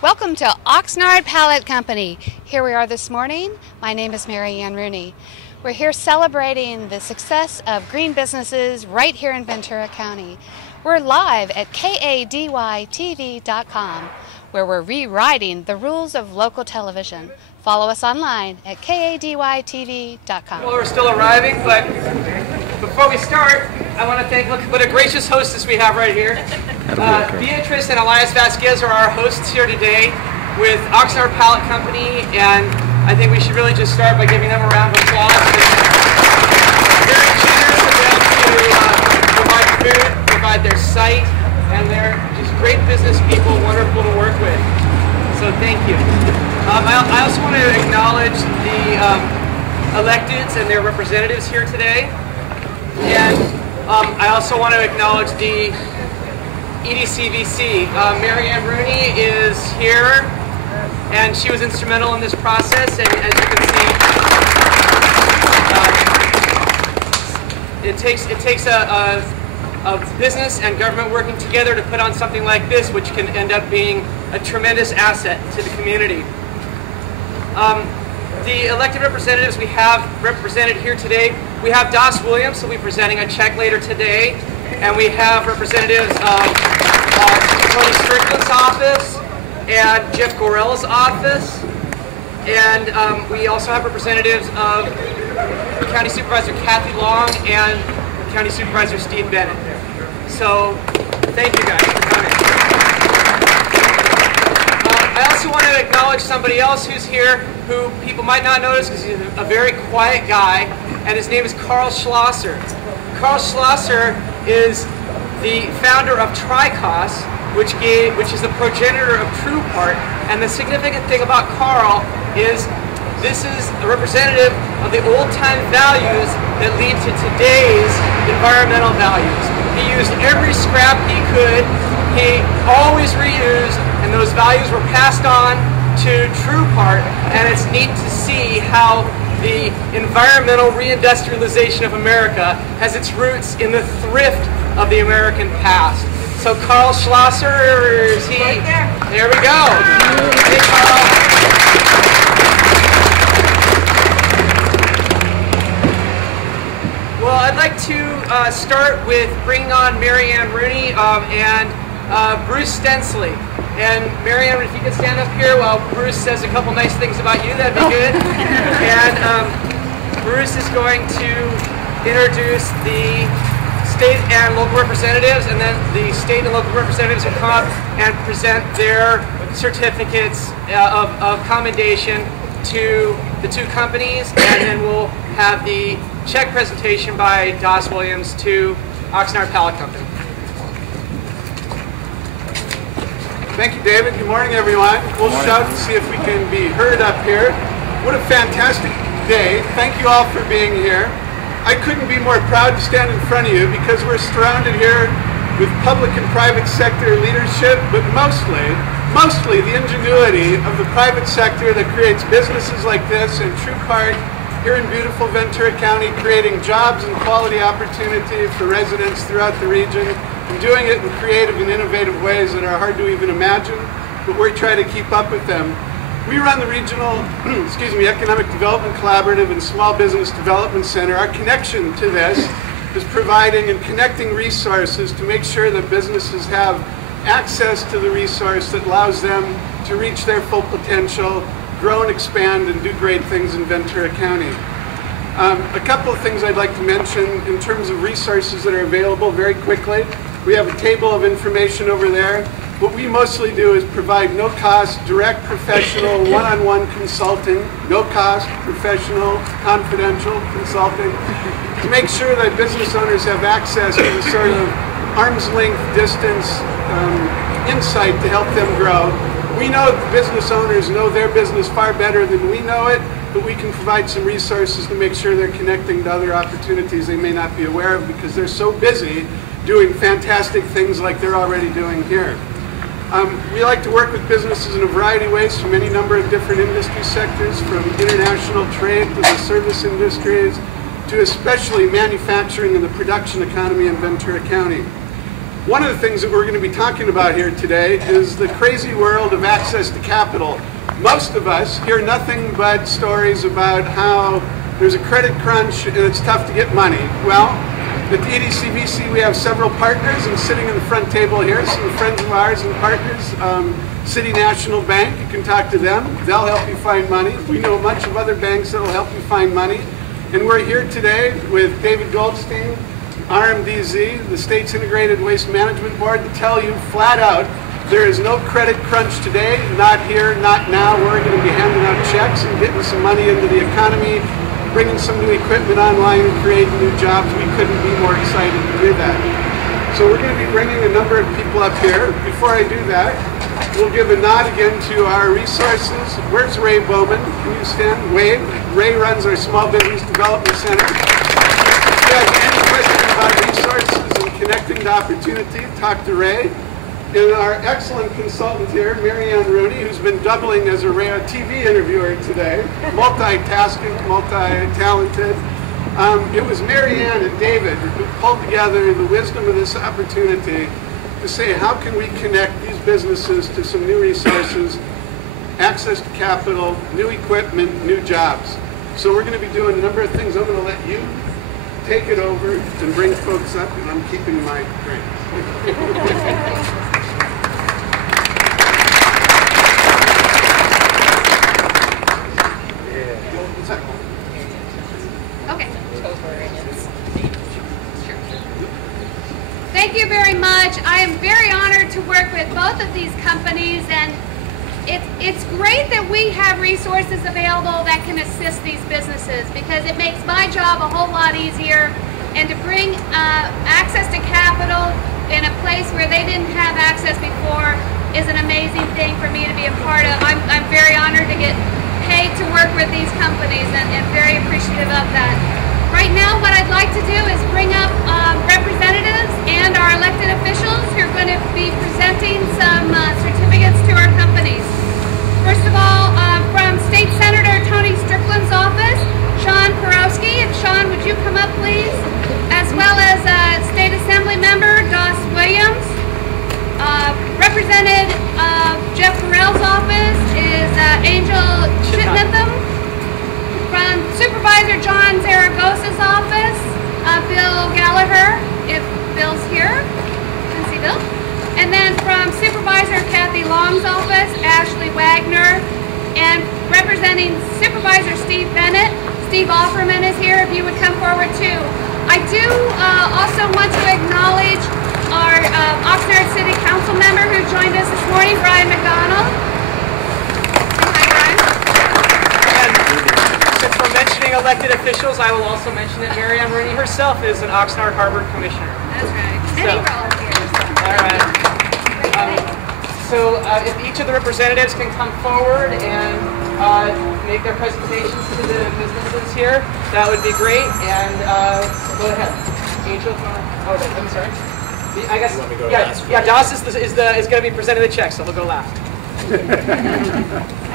Welcome to Oxnard Pallet Company. Here we are this morning. My name is Mary Ann Rooney. We're here celebrating the success of green businesses right here in Ventura County. We're live at kadytv.com, where we're rewriting the rules of local television. Follow us online at kadytv.com. Well, we're still arriving, but before we start, I want to thank, look what a gracious hostess we have right here. Beatrice and Elias Vasquez are our hosts here today with Oxnard Pallet Company, and I think we should really just start by giving them a round of applause. Very generous of them to provide food, provide their site, and they're just great business people, wonderful to work with. So thank you. I also want to acknowledge the electeds and their representatives here today. And I also want to acknowledge the EDCVC. Mary Ann Rooney is here, and she was instrumental in this process. And as you can see, it takes a business and government working together to put on something like this, which can end up being a tremendous asset to the community. The elected representatives we have represented here today, we have Das Williams, who will be presenting a check later today, and we have representatives of Tony Strickland's office and Jeff Gorella's office, and we also have representatives of County Supervisor Kathy Long and County Supervisor Steve Bennett. So thank you guys for coming. I also want to acknowledge somebody else who's here who people might not notice because he's a very quiet guy, and his name is Carl Schlosser. Carl Schlosser is the founder of Tricos, which is the progenitor of TruePart, and the significant thing about Carl is this is a representative of the old-time values that lead to today's environmental values. He used every scrap he could, he always reused, and those values were passed on to TruePart, and it's neat to see how the environmental reindustrialization of America has its roots in the thrift of the American past. So Carl Schlosser, is he? Right there. There we go. Hey, Carl. Well, I'd like to start with bringing on Mary Ann Rooney and Bruce Stensley. And Mary Ann, if you could stand up here while Bruce says a couple nice things about you, that'd be good. And Bruce is going to introduce the state and local representatives, and then the state and local representatives will come up and present their certificates of commendation to the two companies, and then we'll have the check presentation by Das Williams to Oxnard Pallet Company. Thank you, David. Good morning, everyone. We'll shout and see if we can be heard up here. What a fantastic day. Thank you all for being here. I couldn't be more proud to stand in front of you because we're surrounded here with public and private sector leadership, but mostly the ingenuity of the private sector that creates businesses like this, and TruePart here in beautiful Ventura County, creating jobs and quality opportunity for residents throughout the region, and doing it in creative and innovative ways that are hard to even imagine, but we try to keep up with them. We run the Regional Economic Development Collaborative and Small Business Development Center. Our connection to this is providing and connecting resources to make sure that businesses have access to the resource that allows them to reach their full potential, grow and expand, and do great things in Ventura County. A couple of things I'd like to mention in terms of resources that are available very quickly. We have a table of information over there. What we mostly do is provide no-cost, direct, professional, one-on-one consulting, no-cost, professional, confidential consulting, to make sure that business owners have access to the sort of arm's-length distance insight to help them grow. We know that the business owners know their business far better than we know it, but we can provide some resources to make sure they're connecting to other opportunities they may not be aware of because they're so busy doing fantastic things like they're already doing here. We like to work with businesses in a variety of ways from any number of different industry sectors, from international trade to the service industries, to especially manufacturing and the production economy in Ventura County. One of the things that we're going to be talking about here today is the crazy world of access to capital. Most of us hear nothing but stories about how there's a credit crunch and it's tough to get money. Well, at the EDCVC we have several partners, and sitting in the front table here, some friends of ours and partners. City National Bank, you can talk to them. They'll help you find money. We know a bunch of other banks that will help you find money. And we're here today with David Goldstein, RMDZ, the State's Integrated Waste Management Board, to tell you flat out, there is no credit crunch today, not here, not now. We're going to be handing out checks and getting some money into the economy, bringing some new equipment online and creating new jobs. We couldn't be more excited to do that. So we're going to be bringing a number of people up here. Before I do that, we'll give a nod again to our resources. Where's Ray Bowman? Can you stand? Wave. Ray runs our Small Business Development Center. If you have any questions about resources and connecting to opportunity, talk to Ray. And our excellent consultant here, Mary Ann Rooney, who's been doubling as a TV interviewer today, multitasking, multi-talented. It was Mary Ann and David who pulled together the wisdom of this opportunity to say, how can we connect these businesses to some new resources, access to capital, new equipment, new jobs. So we're going to be doing a number of things. I'm going to let you take it over and bring folks up, and I'm keeping my drink. Okay. Thank you very much. I am very honored to work with both of these companies, and it's great that we have resources available that can assist these businesses, because it makes my job a whole lot easier, and to bring access to capital in a place where they didn't have access before is an amazing thing for me to be a part of. I'm very honored to get paid to work with these companies, and very appreciative of that. Right now, what I'd like to do is bring up representatives and our elected officials who are going to be presenting some certificates to our companies. First of all, from State Senator Tony Strickland's office, Sean Porowski. And Sean, would you come up, please? As well as State Assembly Member Doss Williams. Represented Jeff Farrell's office is Angel Chitnetham. From Supervisor John Zaragoza's office, Bill Gallagher, if Bill's here. Can see Bill. And then from Supervisor Kathy Long's office, Ashley Wagner. And representing Supervisor Steve Bennett, Steve Offerman is here, if you would come forward too. I do also want to acknowledge our Oxnard City Council member who joined us this morning, Brian McDonald. Hi, Brian. And since we're mentioning elected officials, I will also mention that Mary Ann Rooney herself is an Oxnard Harbor Commissioner. That's right. So, Any volunteers. All right. So if each of the representatives can come forward and make their presentations to the businesses here, that would be great. And go ahead. Angel, oh, I'm sorry. I guess, yeah, Doss is going to be presenting the check, so he'll go last. I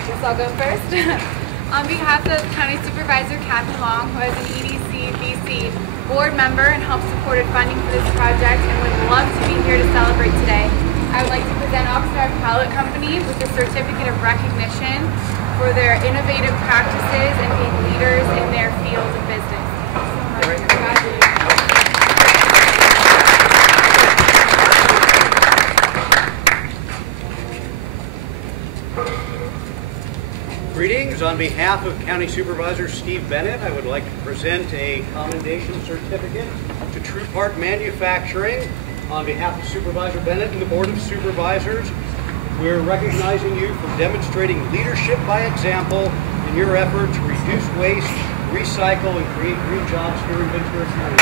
guess I'll go first. On behalf of County Supervisor Kathy Long, who is an EDC-VC board member and helped supported funding for this project and would love to be here to celebrate today, I would like to present Oxnard Pallet Co. with a certificate of recognition for their innovative practices and being leaders in their field of business. Greetings. On behalf of County Supervisor Steve Bennett, I would like to present a commendation certificate to True Part Manufacturing. On behalf of Supervisor Bennett and the Board of Supervisors, we're recognizing you for demonstrating leadership by example in your effort to reduce waste, recycle, and create green jobs here in Ventura County.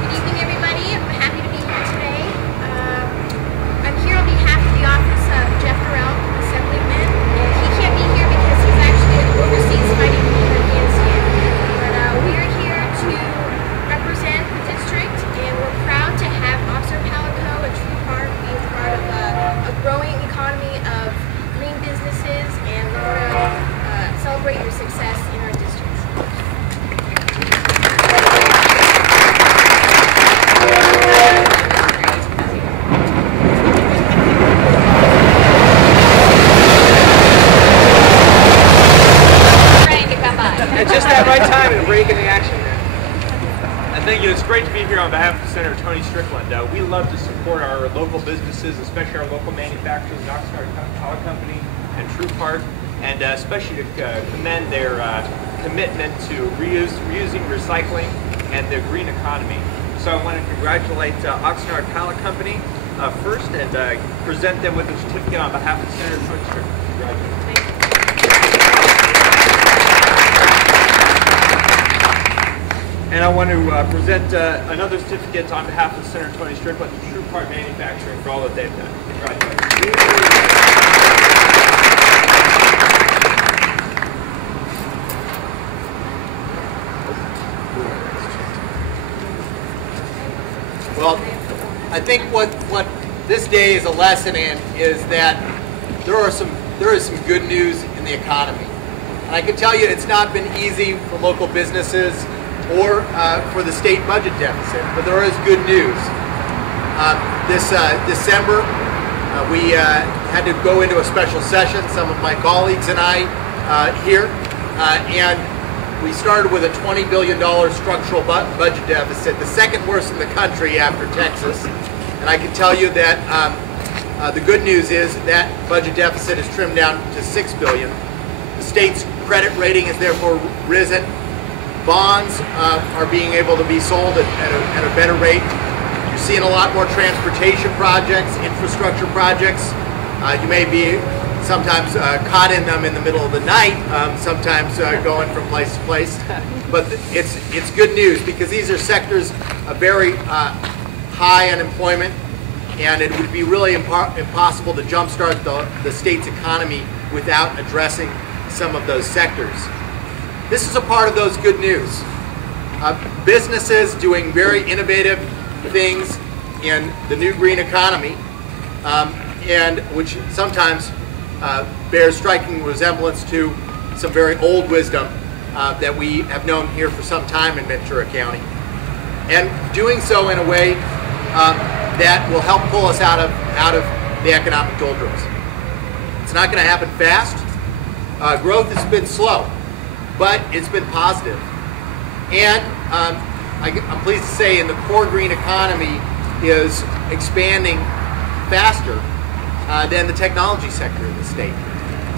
Good evening, everybody. I'm happy to be here today. I'm here on behalf of the office of Jeff Farrell, Assemblyman. And he can't be here because he's actually overseas fighting against him. But we're here to represent the district, and we're proud to have Oxnard Pallet Co. and True Part be a part of a growing economy of green businesses, and we want to celebrate your success in our district. that right time and break in the action there. And thank you. It's great to be here on behalf of Senator Tony Strickland. We love to support our local businesses, especially our local manufacturers, Oxnard Pallet Co. and TruePart, and especially to commend their commitment to reusing, recycling, and the green economy. So I want to congratulate Oxnard Pallet Company first and present them with a certificate on behalf of Senator Tony Strickland. Congratulations. And I want to present another certificate on behalf of Senator Tony Strickland to TruePart Manufacturing for all that they've done. Congratulations. Well, I think what this day is a lesson in is that there is some good news in the economy. And I can tell you it's not been easy for local businesses or for the state budget deficit, but there is good news. This December, we had to go into a special session, some of my colleagues and I here, and we started with a $20 billion structural budget deficit, the second worst in the country after Texas. And I can tell you that the good news is that budget deficit is trimmed down to $6 billion. The state's credit rating has therefore risen. Bonds are being able to be sold at a better rate. You're seeing a lot more transportation projects, infrastructure projects. You may be sometimes caught in them in the middle of the night, sometimes going from place to place. But it's good news because these are sectors of very high unemployment, and it would be really impossible to jumpstart the state's economy without addressing some of those sectors. This is a part of those good news. Businesses doing very innovative things in the new green economy, and which sometimes bears striking resemblance to some very old wisdom that we have known here for some time in Ventura County. And doing so in a way that will help pull us out of the economic doldrums. It's not going to happen fast. Growth has been slow, but it's been positive. And I'm pleased to say in the core green economy is expanding faster than the technology sector in the state.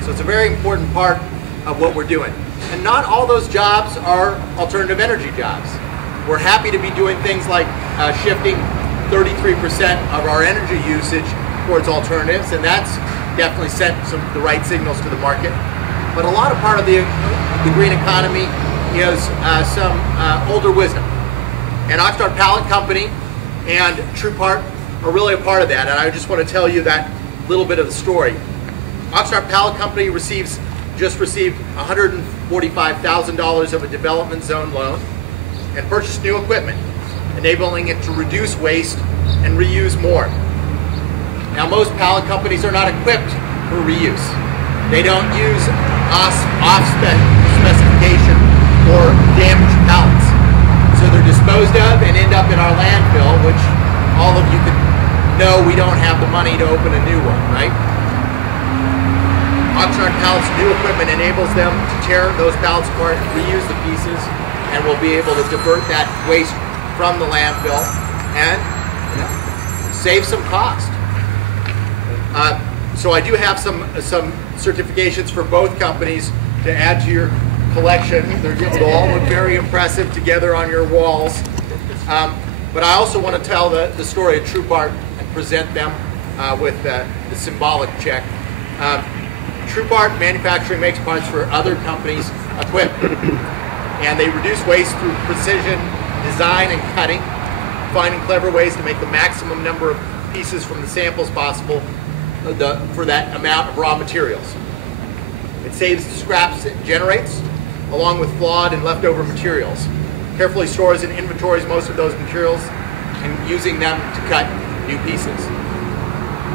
So it's a very important part of what we're doing. And not all those jobs are alternative energy jobs. We're happy to be doing things like shifting 33% of our energy usage towards alternatives, and that's definitely sent the right signals to the market. But a lot of part of the green economy is some older wisdom. And Oxnard Pallet Company and TruePart are really a part of that, and I just want to tell you that little bit of the story. Oxnard Pallet Company just received $145,000 of a development zone loan and purchased new equipment, enabling it to reduce waste and reuse more. Now, most pallet companies are not equipped for reuse. They don't use off-specification or damaged pallets. So they're disposed of and end up in our landfill, which all of you can know we don't have the money to open a new one, right? Oxnard Pallet's new equipment enables them to tear those pallets apart, reuse the pieces, and we'll be able to divert that waste from the landfill and save some cost. So I do have some certifications for both companies to add to your collection. They'll all look very impressive together on your walls. But I also want to tell the story of TruePart and present them with the symbolic check. TruePart Manufacturing makes parts for other companies' equipment, and they reduce waste through precision design and cutting, finding clever ways to make the maximum number of pieces from the samples possible for that amount of raw materials. It saves the scraps it generates, along with flawed and leftover materials. Carefully stores and inventories most of those materials and using them to cut new pieces.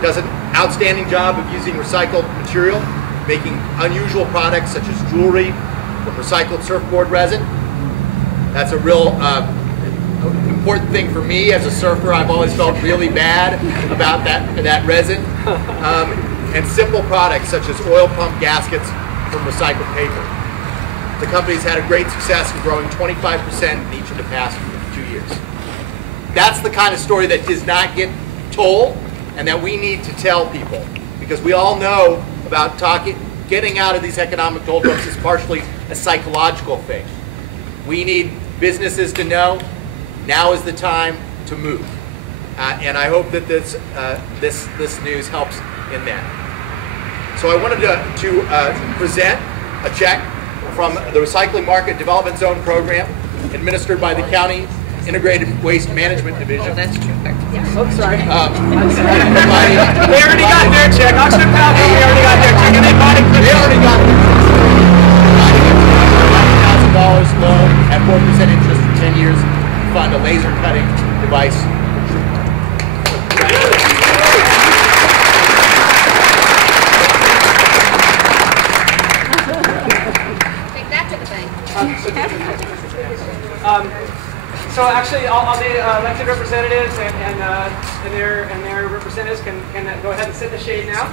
Does an outstanding job of using recycled material, making unusual products such as jewelry from recycled surfboard resin. That's a real important thing for me as a surfer. I've always felt really bad about that resin. And simple products such as oil pump gaskets from recycled paper. The company's had a great success in growing 25% in each of the past 2 years. That's the kind of story that does not get told and that we need to tell people, because we all know about getting out of these economic doldrums is partially a psychological thing. We need businesses to know now is the time to move. And I hope that this news helps in that. So I wanted to present a check from the Recycling Market Development Zone program administered by the County Integrated Waste Management Division. Oh, that's true. Yeah. Oh, sorry. They already got their check. Oxnard Pallet Co. already got their check, and they bought it. They already got it. $90,000 loan at 4% interest for 10 years to fund a laser cutting device. Take that to the bank. So actually, all the elected representatives and their representatives can go ahead and sit in the shade now.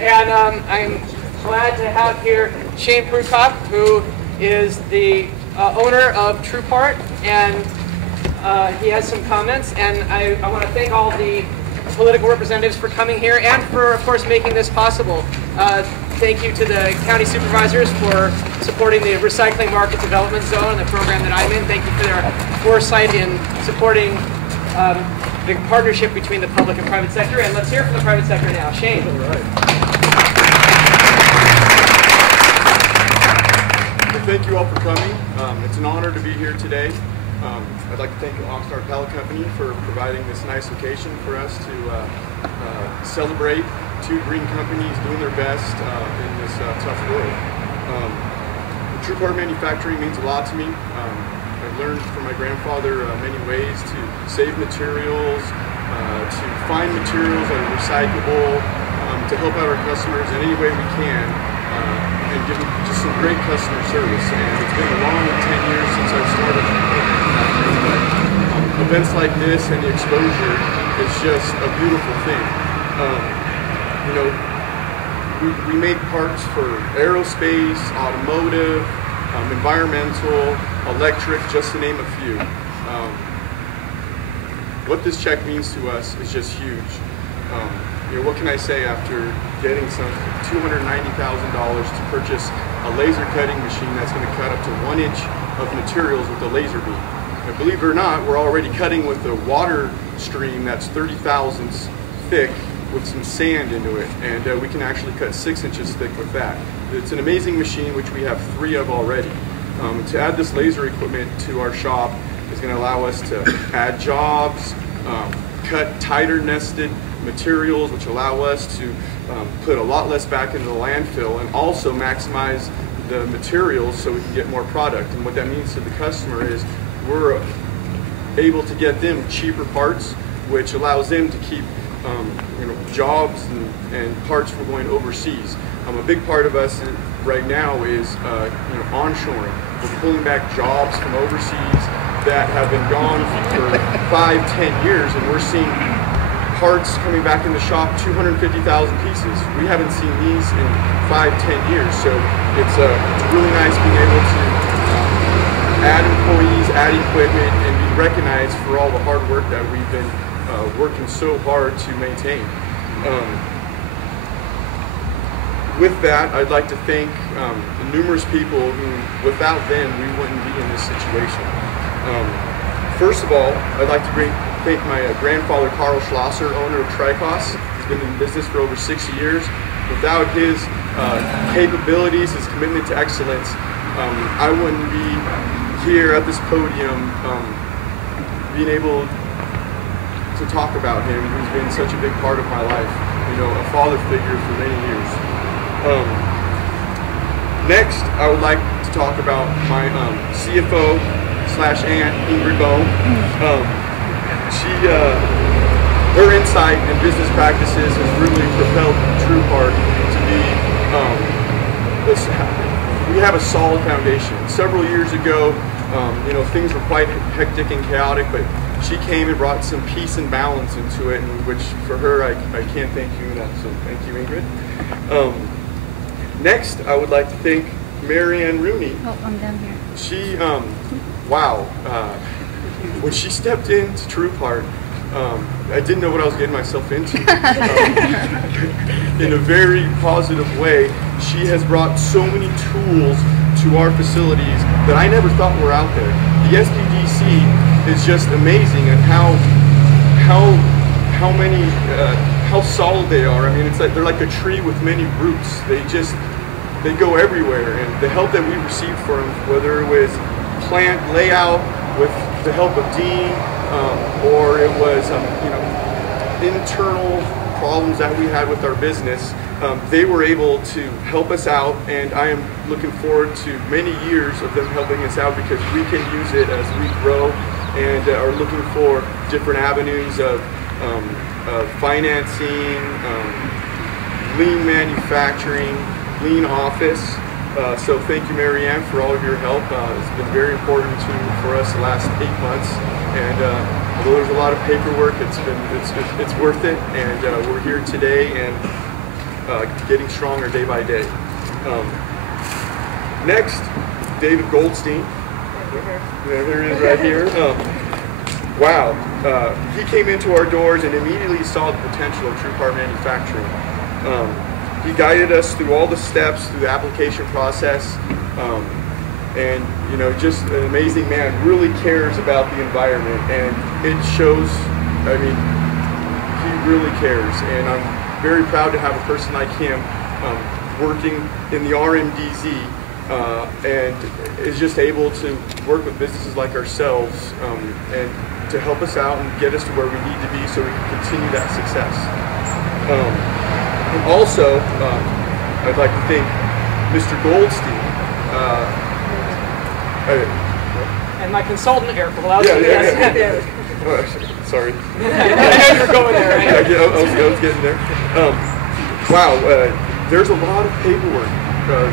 And I'm glad to have here Shane Prukop, who is the owner of TruePart, and he has some comments. And I want to thank all the political representatives for coming here and for, of course, making this possible. Thank you to the county supervisors for supporting the Recycling Market Development Zone and the program that I'm in. Thank you for their foresight in supporting the partnership between the public and private sector. And let's hear from the private sector now. Shane. All right. Well, thank you all for coming. It's an honor to be here today. I'd like to thank the Oxnard Pallet Company for providing this nice location for us to celebrate two green companies doing their best in this tough world. TruePart manufacturing means a lot to me. I've learned from my grandfather many ways to save materials, to find materials that are recyclable, to help out our customers in any way we can, and give them just some great customer service. And it's been a long 10 years since I've started manufacturing, but events like this and the exposure is just a beautiful thing. You know, we make parts for aerospace, automotive, environmental, electric, just to name a few. What this check means to us is just huge. You know, what can I say after getting some $290,000 to purchase a laser cutting machine that's going to cut up to 1 inch of materials with a laser beam? And believe it or not, we're already cutting with a water stream that's 30 thousandths thick with some sand into it, and we can actually cut 6 inches thick with that. It's an amazing machine, which we have 3 of already. To add this laser equipment to our shop is going to allow us to add jobs, cut tighter nested materials, which allow us to put a lot less back into the landfill, and also maximize the materials so we can get more product. And what that means to the customer is we're able to get them cheaper parts, which allows them to keep you know, jobs and parts for going overseas. A big part of us right now is you know, onshoring. We're pulling back jobs from overseas that have been gone for 5-10 years, and we're seeing parts coming back in the shop, 250,000 pieces. We haven't seen these in 5-10 years, so it's really nice being able to add employees, add equipment, and be recognized for all the hard work that we've been working so hard to maintain. With that, I'd like to thank the numerous people who, without them, we wouldn't be in this situation. First of all, I'd like to thank my grandfather, Carl Schlosser, owner of Tricos. He's been in business for over 60 years. Without his capabilities, his commitment to excellence, I wouldn't be here at this podium being able to talk about him, who's been such a big part of my life, you know, a father figure for many years. Next, I would like to talk about my CFO / aunt, Ingrid Bohm. Her insight and business practices has really propelled TruePart to be, we have a solid foundation. Several years ago, you know, things were quite hectic and chaotic, but she came and brought some peace and balance into it, and which for her, I can't thank you enough, so thank you, Ingrid. Next, I would like to thank Mary Ann Rooney. Oh, I'm down here. She, wow, when she stepped into TruePart, I didn't know what I was getting myself into. In a very positive way, she has brought so many tools to our facilities that I never thought were out there. The SPDC is just amazing at how solid they are. I mean, it's like they're like a tree with many roots. They go everywhere, and the help that we received from them, whether it was plant layout with the help of Dean, or it was internal problems that we had with our business, they were able to help us out, and I am looking forward to many years of them helping us out because we can use it as we grow and are looking for different avenues of financing, lean manufacturing, lean office. So thank you, Mary Ann, for all of your help. It's been very important for us the last 8 months, and although there's a lot of paperwork, it's worth it, and we're here today and getting stronger day by day. Next, David Goldstein. There he is right here. Wow, he came into our doors and immediately saw the potential of TruePart manufacturing. He guided us through all the steps, through the application process, and just an amazing man, really cares about the environment, and it shows. I mean, he really cares, and I'm very proud to have a person like him working in the RMDZ, and is just able to work with businesses like ourselves and to help us out and get us to where we need to be so we can continue that success. And also, I'd like to thank Mr. Goldstein. And my consultant, Eric Blau. Sorry. I know you're going there. Right? I was getting there. Wow, there's a lot of paperwork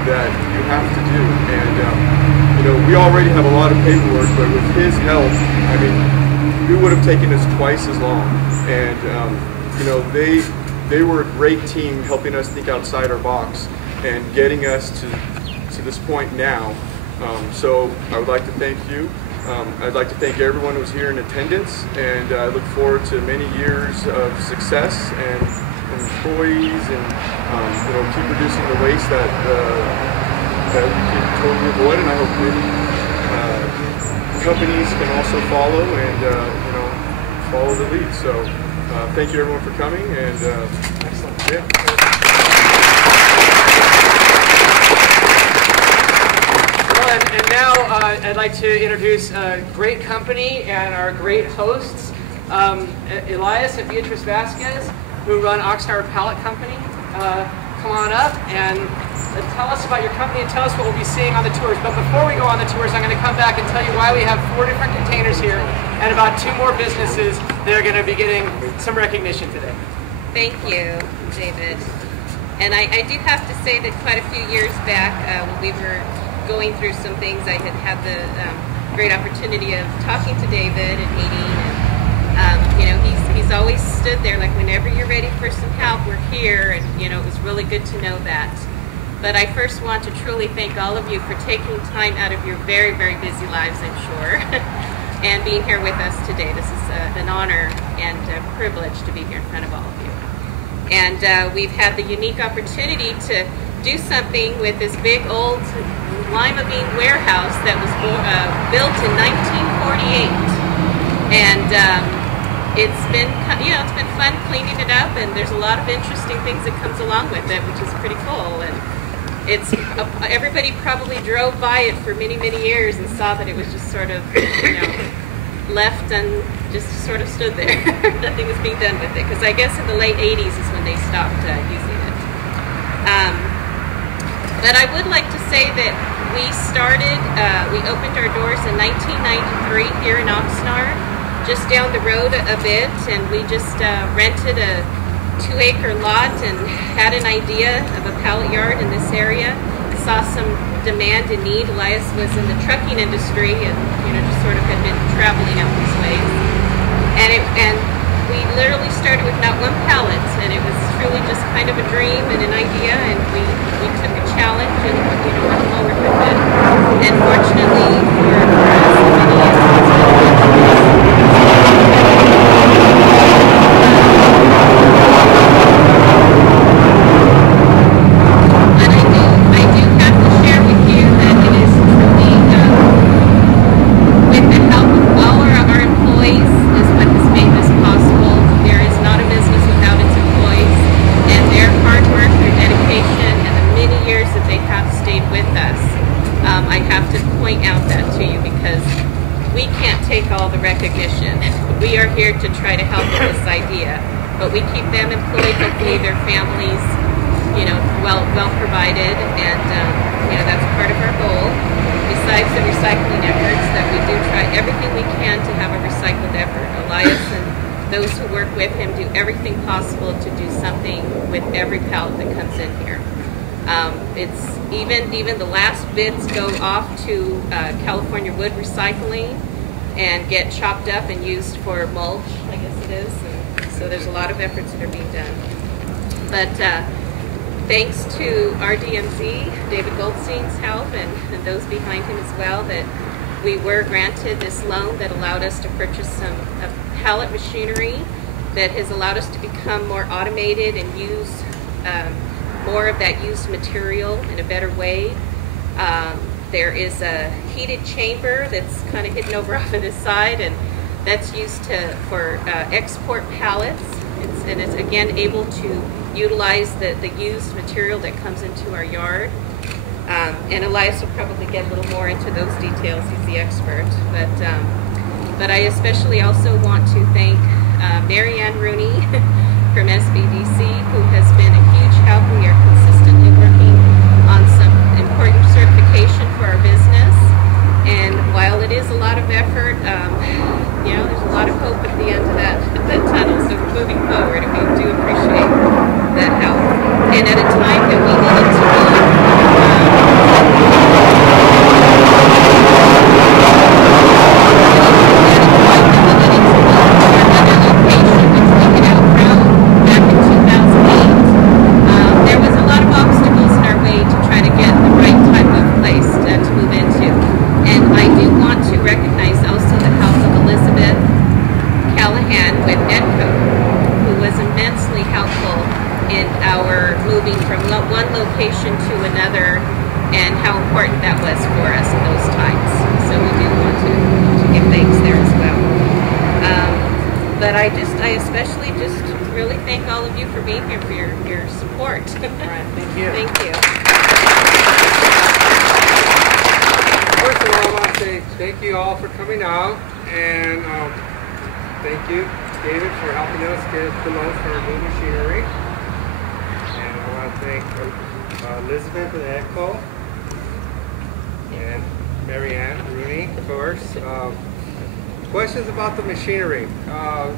that you have to do, and we already have a lot of paperwork, but with his help, I mean, it would have taken us twice as long. And they were a great team helping us think outside our box and getting us to this point now. So I would like to thank you. I'd like to thank everyone who's here in attendance, and I look forward to many years of success and employees, and keep reducing the waste that we can totally avoid. And I hope many companies can also follow and follow the lead. So thank you everyone for coming, and excellent. Yeah. And now I'd like to introduce a great company and our great hosts, Elias and Beatrice Vasquez, who run Oxnard Pallet Co. Come on up and tell us about your company and tell us what we'll be seeing on the tours. But before we go on the tours, I'm going to come back and tell you why we have 4 different containers here and about 2 more businesses that are going to be getting some recognition today. Thank you, David. And I do have to say that quite a few years back, when we were going through some things, I had the great opportunity of talking to David and meeting, and he's always stood there like, whenever you're ready for some help, we're here, and it was really good to know that. But I first want to truly thank all of you for taking time out of your very, very busy lives, I'm sure, and being here with us today. This is an honor and a privilege to be here in front of all of you. And we've had the unique opportunity to do something with this big old lima bean warehouse that was built in 1948, and it's been fun cleaning it up, and there's a lot of interesting things that comes along with it, which is pretty cool. And it's everybody probably drove by it for many years and saw that it was just sort of left and just sort of stood there. Nothing was being done with it, because I guess in the late 80s is when they stopped using it. But I would like to say that we opened our doors in 1993 here in Oxnard, just down the road a bit, and we just rented a 2-acre lot and had an idea of a pallet yard in this area. Saw some demand and need. Elias was in the trucking industry and just sort of had been traveling out this way. And we literally started with not one pallet, and it was truly just kind of a dream and an idea, and we took a challenge and went forward with it. And fortunately for us, many I do have to share with you that it is truly with the help of all our employees is what has made this possible. There is not a business without its employees, and their hard work, their dedication, and the many years that they have stayed with us. I have to point out that to you because we can't take all the recognition. We are here to try to help with this idea, but we keep them employed, hopefully their families, well provided, and that's part of our goal. Besides the recycling efforts, that we do try everything we can to have a recycled effort. Elias and those who work with him do everything possible to do something with every pallet that comes in here. It's even the last bits go off to California wood recycling and get chopped up and used for mulch, I guess it is. And so there's a lot of efforts that are being done. But thanks to RDMZ, David Goldstein's help, and those behind him as well, that we were granted this loan that allowed us to purchase some pallet machinery that has allowed us to become more automated and use more of that used material in a better way. There is a heated chamber that's kind of hidden over off of this side, and that's used for export pallets. It's again able to utilize the used material that comes into our yard. And Elias will probably get a little more into those details. He's the expert. But I especially also want to thank Mary Ann Rooney from SBDC, who has been a huge help. We are consistently working on some important certification for our business. And while it is a lot of effort, there's a lot of hope at the end of that tunnel. So we're moving forward, and we do appreciate that help. And at a time that we needed to there was a lot of obstacles in our way to try to get the right type of place to move into. And I do want to recognize also the help of Elizabeth Callahan with EDCO, who was immensely helpful in our moving from one location to another, and how important that was for us in those times. So we do want to give thanks there as well. But I especially just really thank all of you for being here, for your support. All right, thank you. Thank you. First of all, I want to say thank you all for coming out, and thank you, David, for helping us get the loan for our new machinery. And I want to thank Elizabeth and EDCO, and Mary Ann Rooney, of course. Questions about the machinery.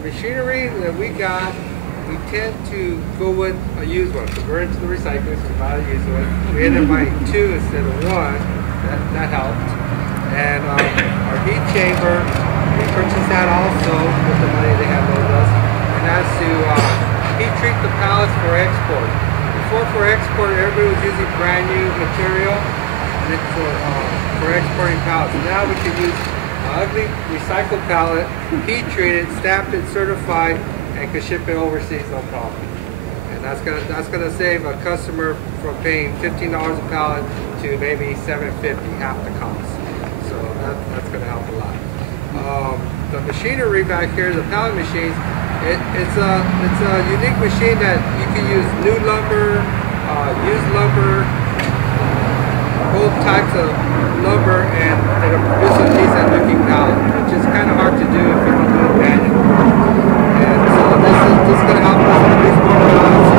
Machinery that we got, we tend to go with a used one, because we're into the recycling, so we buy a used one. We ended up buying 2 instead of 1. That helped. And our heat chamber, we purchased that also with the money they have owed us. And that's to heat treat the pallets for export. Before, for export, everybody was using brand new material for exporting pallets. And now we can use ugly recycled pallet, heat treated, stamped and certified, and can ship it overseas no problem. And that's gonna save a customer from paying $15 a pallet to maybe $7.50, half the cost. So that's gonna help a lot. The machinery back here, the pallet machines, it's a unique machine that you can use new lumber, used lumber, both types of lumber, and it'll produce a decent looking pallet, which is kind of hard to do if you don't do it manually. And so this is going to help us produce more pallets.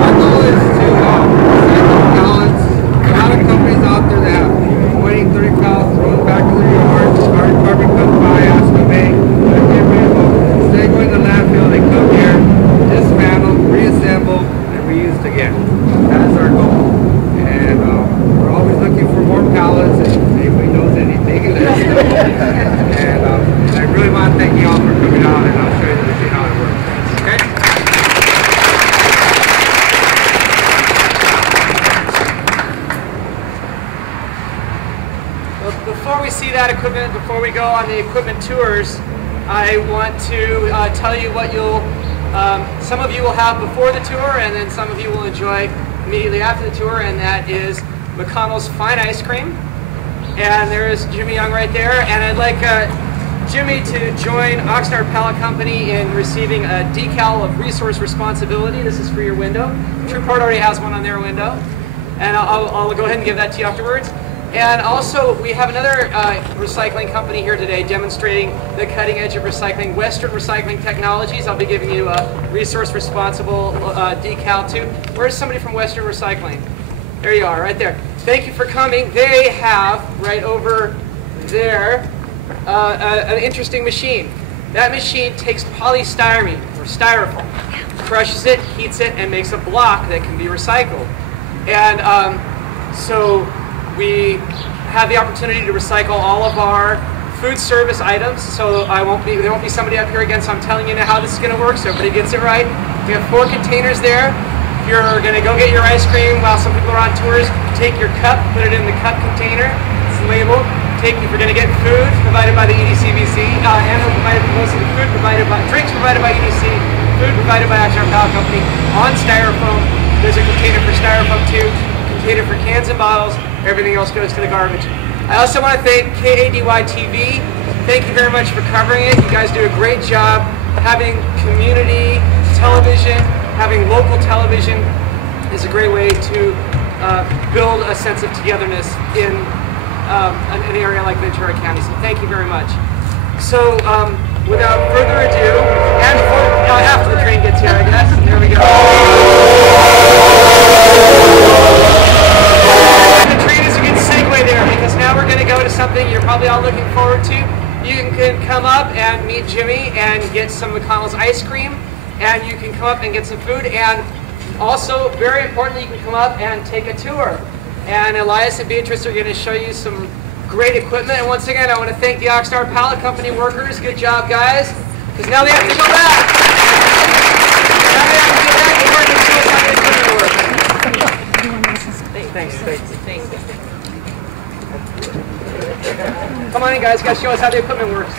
Our goal is to recycle pallets. A lot of companies out there that have 20, 30 pallets thrown back in their yard. And I really want to thank you all for coming out, and I'll show you the machine how it works. Okay? Before we see that equipment, before we go on the equipment tours, I want to tell you what you'll, some of you will have before the tour, and then some of you will enjoy immediately after the tour, and that is McConnell's Fine Ice Cream. And there's Jimmy Young right there, and I'd like Jimmy to join Oxnard Pallet Company in receiving a decal of resource responsibility. This is for your window. TruePort already has one on their window, and I'll go ahead and give that to you afterwards. And also, we have another recycling company here today demonstrating the cutting edge of recycling, Western Recycling Technologies. I'll be giving you a resource responsible decal too. Where's somebody from Western Recycling? There you are, right there. Thank you for coming. They have, right over there, an interesting machine. That machine takes polystyrene, or styrofoam, crushes it, heats it, and makes a block that can be recycled. And so we have the opportunity to recycle all of our food service items. So there won't be somebody up here again, so I'm telling you now how this is going to work, so everybody gets it right. We have 4 containers there. If you're going to go get your ice cream while some people are on tours, take your cup, put it in the cup container. It's labeled. If you're going to get food provided by the EDCBC, and most of the food provided by, drinks provided by EDC, food provided by Oxnard Pallet Company on styrofoam. There's a container for styrofoam too, container for cans and bottles. Everything else goes to the garbage. I also want to thank KADY TV. Thank you very much for covering it. You guys do a great job having community television. Having local television is a great way to build a sense of togetherness in an area like Ventura County. So thank you very much. So without further ado, and after the train gets here, I guess. There we go. The train is a good segue there, because now we're going to go to something you're probably all looking forward to. You can come up and meet Jimmy and get some McConnell's ice cream. And you can come up and get some food, and also, very importantly, you can come up and take a tour. And Elias and Beatrice are going to show you some great equipment. And once again, I want to thank the Oxnard Pallet Company workers. Good job, guys. Because now they have to go back. Now they have to go back and work and show us how the equipment works. Thanks. Come on in, guys. Got to show us how the equipment works.